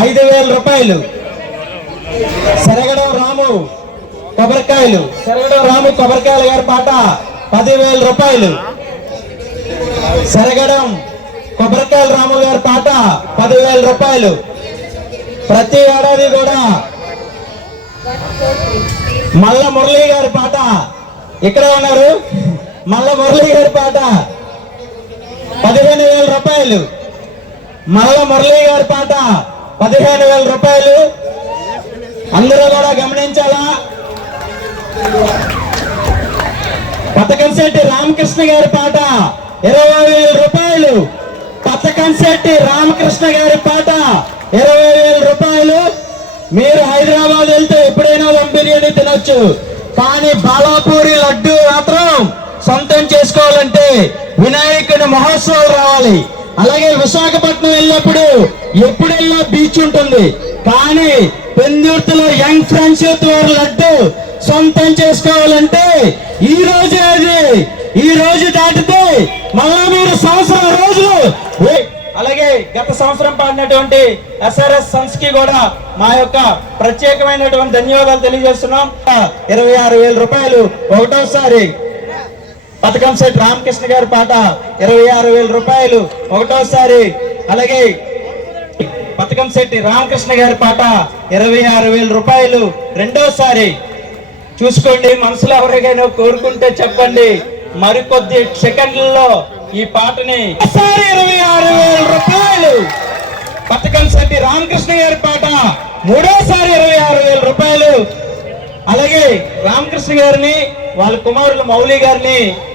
ఐదు వేల రూపాయలు. సరగడం రాము కొబ్బరికాయలు. సరగడం రాము కొబ్బరికాయలు గారి పాట పదివేల రూపాయలు. సరగడం కొబ్బరికాయల రాము గారి పాట పదివేల రూపాయలు. ప్రతి ఏడాది కూడా మల్ల మురళి గారి పాట. ఇక్కడ ఉన్నారు. మల్ల మురళి గారి పాట పదిహేను వేల రూపాయలు. మల్ల మురళి గారి పాట పదిహేను వేల రూపాయలు. అందరూ కూడా గమనించాలా? పతకంశెట్టి రామకృష్ణ గారి పాట ఇరవై వేల రూపాయలు. పతకంశెట్టి రామకృష్ణ గారి పాట ఇరవై వేల రూపాయలు. మీరు హైదరాబాద్ వెళ్తే ఎప్పుడైనా దమ్ బిర్యానీ తినొచ్చు. కానీ బాలాపూరి లడ్డు మాత్రం సొంతం చేసుకోవాలంటే వినాయకుడి మహోత్సవాలు రావాలి. అలాగే విశాఖపట్నం వెళ్ళినప్పుడు ఎప్పుడు వెళ్ళినా బీచ్ ఉంటుంది. కానీ పెందుర్తిలో యంగ్ ఫ్రెండ్షిప్ లడ్డు సొంతం చేసుకోవాలంటే ఈ రోజు అది ఈ రోజు దాటితే మళ్ళా మీరు సంవత్సరం రోజులు అలాగే గత సంవత్సరం పాడినటువంటి ఎస్ఆర్ఎస్ సన్స్కి కూడా మా యొక్క ప్రత్యేకమైనటువంటి ధన్యవాదాలు తెలియజేస్తున్నాం. ఇరవై ఆరు వేల రూపాయలు ఒకటోసారి పథకం సెట్ రామకృష్ణ గారి పాట ఇరవై ఆరు వేల రూపాయలు. ఒకటోసారి అలాగే పథకం శెట్టి రామకృష్ణ గారి పాట ఇరవై ఆరు వేల రూపాయలు. రెండోసారి చూసుకోండి మనసులో ఎవరికైనా కోరుకుంటే చెప్పండి. మరికొద్ది సెకండ్లలో ఈ పాటని ఇరవై ఆరు వేల రూపాయలు. పథకం శెట్టి రామకృష్ణ గారి పాట మూడోసారి ఇరవై ఆరు వేల రూపాయలు. అలాగే రామకృష్ణ గారిని వాళ్ళ కుమారులు మౌలి గారిని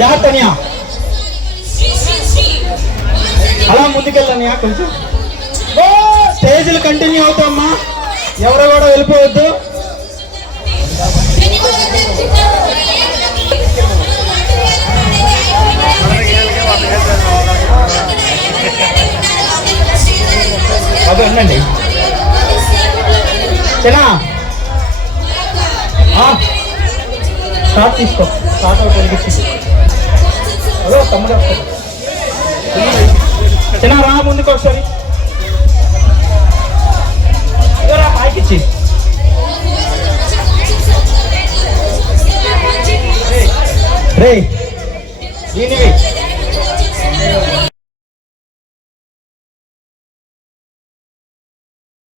జాతన్యా అలా ముందుకెళ్ళనియా కొంచెం. స్టేజ్లు కంటిన్యూ అవుతామ్మా ఎవరు కూడా వెళ్ళిపోవద్దు. అది ఉండండి చిన్న. స్టార్ట్ తీసుకో. అవుతుంది. వెలిగించి అదో తమ్ముడు. చిన్న రా ముందుకు ఒకసారి. రే దీనివి.